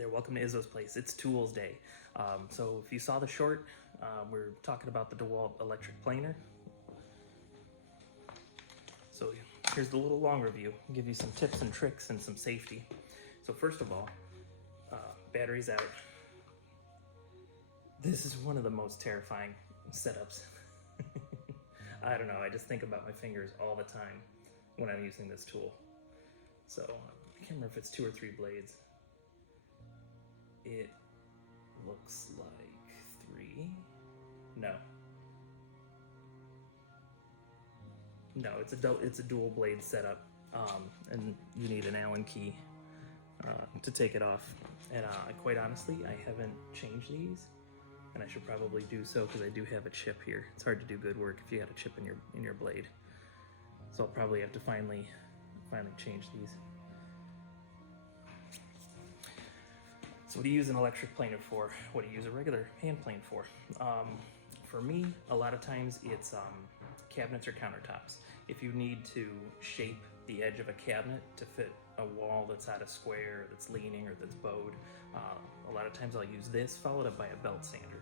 there, welcome to Izzo's place. It's Toolsday. So if you saw the short, we're talking about the DeWalt electric planer. So here's the little long review. I'll give you some tips and tricks and some safety. So first of all, batteries out. This is one of the most terrifying setups. I don't know, I just think about my fingers all the time when I'm using this tool. So I can't remember if it's 2 or 3 blades. It looks like 3. No, it's a dual blade setup, and you need an Allen key to take it off. And quite honestly, I haven't changed these, and I should probably do so because I do have a chip here. It's hard to do good work if you got a chip in your blade. So I'll probably have to finally change these. So what do you use an electric planer for? What do you use a regular hand plane for? For me, a lot of times it's cabinets or countertops. If you need to shape the edge of a cabinet to fit a wall that's out of square, that's leaning, or that's bowed, a lot of times I'll use this, followed up by a belt sander.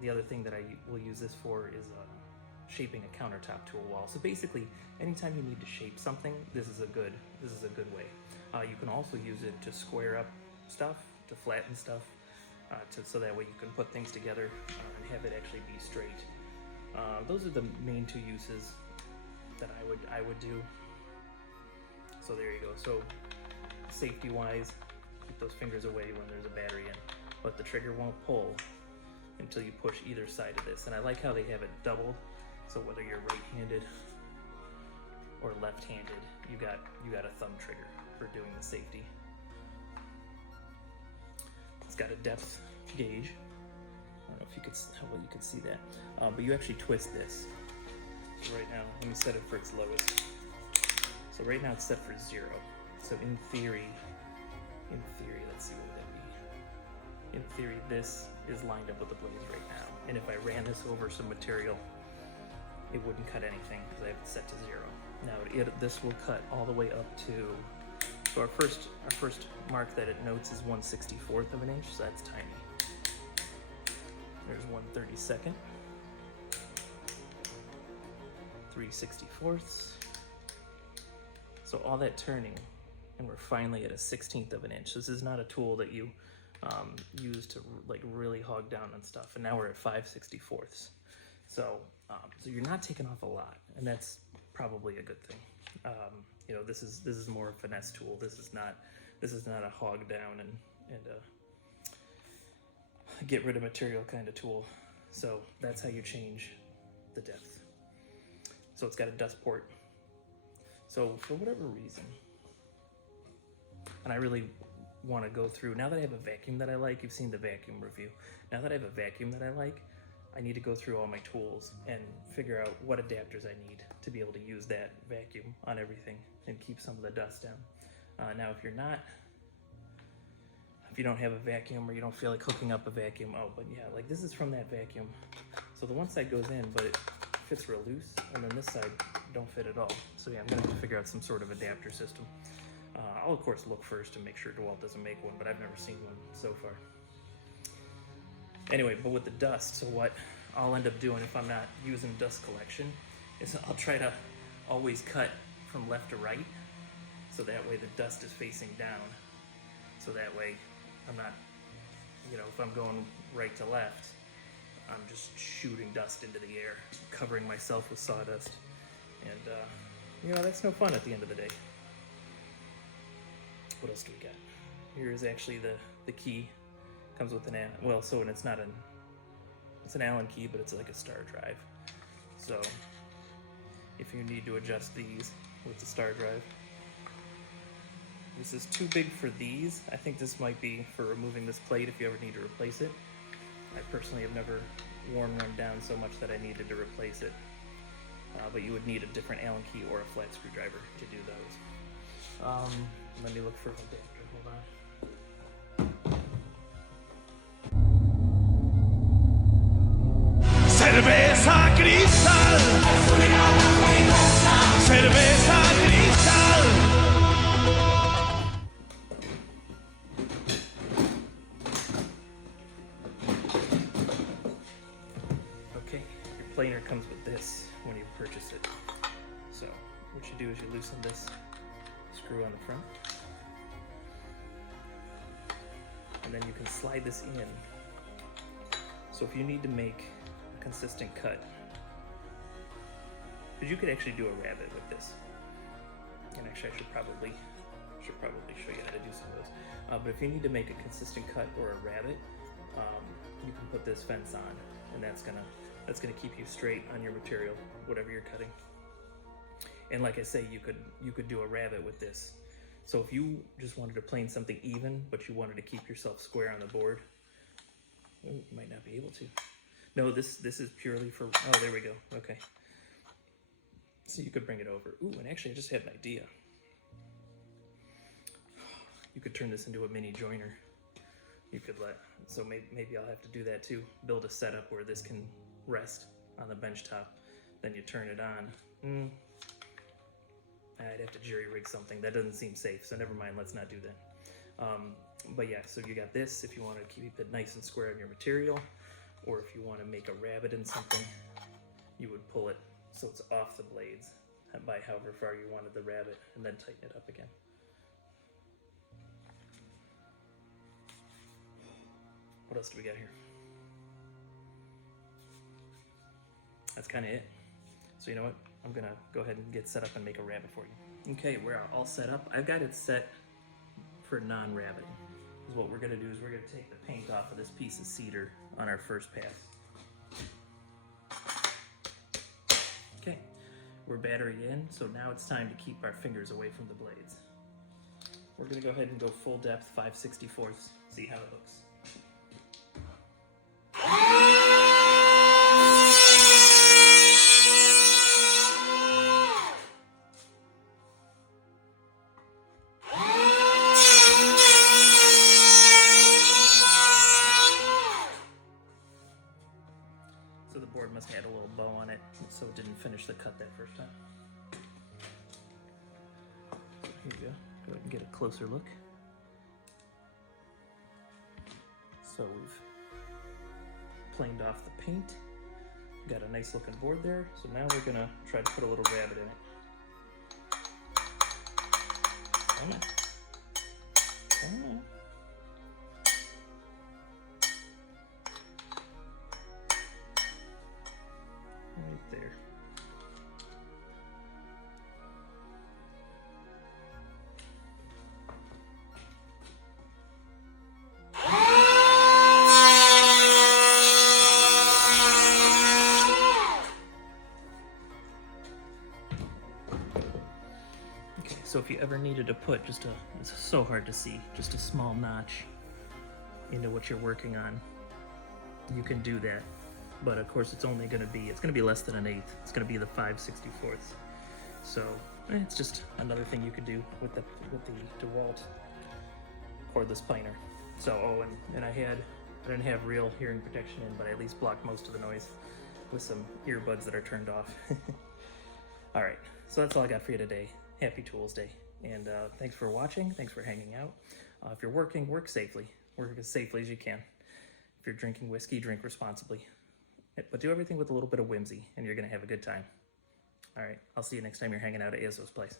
The other thing that I will use this for is shaping a countertop to a wall. So basically, anytime you need to shape something, this is a good way. You can also use it to square up stuff, to flatten stuff, so that way you can put things together and have it actually be straight. Those are the main 2 uses that I would do. So there you go. So safety wise, keep those fingers away when there's a battery in, but the trigger won't pull until you push either side of this. And I like how they have it doubled, so whether you're right-handed or left-handed, you got a thumb trigger for doing the safety. It's got a depth gauge. I don't know if you could see that, but you actually twist this. So right now, let me set it for its lowest. So right now it's set for 0. So in theory, let's see what that be. In theory, this is lined up with the blades right now. And if I ran this over some material, it wouldn't cut anything because I have it set to 0. Now this will cut all the way up to, so our first mark that it notes is 1/64 of an inch, so that's tiny. There's 1/32, 3/64. So all that turning, and we're finally at a 1/16 of an inch. This is not a tool that you use to like really hog down on stuff. And now we're at 5/64. So you're not taking off a lot, and that's probably a good thing. You know, this is more a finesse tool. This is not a hog down and get rid of material kind of tool. So that's how you change the depth. So it's got a dust port. So for whatever reason, and I really want to go through, now that I have a vacuum that I like, you've seen the vacuum review. Now that I have a vacuum that I like, I need to go through all my tools and figure out what adapters I need to be able to use that vacuum on everything and keep some of the dust down. Now if you don't have a vacuum or you don't feel like hooking up a vacuum, but yeah, like this is from that vacuum. So the one side goes in, but it fits real loose, and then this side don't fit at all. So yeah, I'm gonna have to figure out some sort of adapter system. I'll of course look first to make sure DeWalt doesn't make one, but I've never seen one so far. Anyway, but with the dust, so what I'll end up doing if I'm not using dust collection is I'll try to always cut from left to right, so that way the dust is facing down. So that way I'm not, if I'm going right to left, I'm just shooting dust into the air, covering myself with sawdust. And, that's no fun at the end of the day. What else do we got? Here's actually the key. Comes with and it's not it's an Allen key, but it's like a star drive. So if you need to adjust these with the star drive, this is too big for these. I think this might be for removing this plate if you ever need to replace it. I personally have never worn one down so much that I needed to replace it. But you would need a different Allen key or a flat screwdriver to do those. Let me look for an adapter, hold on. Cerveza cristal, cerveza cristal. fix it. So what you do is you loosen this screw on the front, and then you can slide this in. So if you need to make a consistent cut, because you could actually do a rabbet with this, and actually I should probably show you how to do some of those. But if you need to make a consistent cut or a rabbet, you can put this fence on, and that's gonna keep you straight on your material, whatever you're cutting. And like I say, you could do a rabbet with this. So if you just wanted to plane something even, but you wanted to keep yourself square on the board, you might not be able to. No, this is purely for, oh, there we go, okay. So you could bring it over. Ooh, and actually I just had an idea. You could turn this into a mini joiner. You could so maybe I'll have to do that too. Build a setup where this can rest on the bench top. Then you turn it on. I'd have to jerry rig something. That doesn't seem safe, so never mind, let's not do that. But yeah, so you got this if you want to keep it nice and square on your material, or if you want to make a rabbet in something, you would pull it so it's off the blades by however far you wanted the rabbet, and then tighten it up again. What else do we got here? That's kind of it. So you know what? I'm gonna go ahead and get set up and make a rabbet for you. Okay, we're all set up. I've got it set for non-rabbeting. Because what we're gonna do is we're gonna take the paint off of this piece of cedar on our first pass. Okay, we're battering in, so now it's time to keep our fingers away from the blades. We're gonna go ahead and go full depth 5/64, see how it looks. So the board must have had a little bow on it, so it didn't finish the cut that first time. Here you go. Go ahead and get a closer look. So we've planed off the paint. Got a nice looking board there. So now we're gonna try to put a little rabbet in it. Come on. Come on. Right there. Okay, so if you ever needed to put just it's so hard to see, just a small notch into what you're working on, you can do that. But of course it's only gonna be less than an eighth. It's gonna be the 5/64. So it's just another thing you could do with the DeWalt cordless planer. So and I didn't have real hearing protection in, but I at least blocked most of the noise with some earbuds that are turned off. All right, so that's all I got for you today. Happy Tools Day, and thanks for watching. Thanks for hanging out. If you're working, work safely. Work as safely as you can. If you're drinking whiskey, drink responsibly. But do everything with a little bit of whimsy, and you're going to have a good time. All right, I'll see you next time you're hanging out at Izzo's place.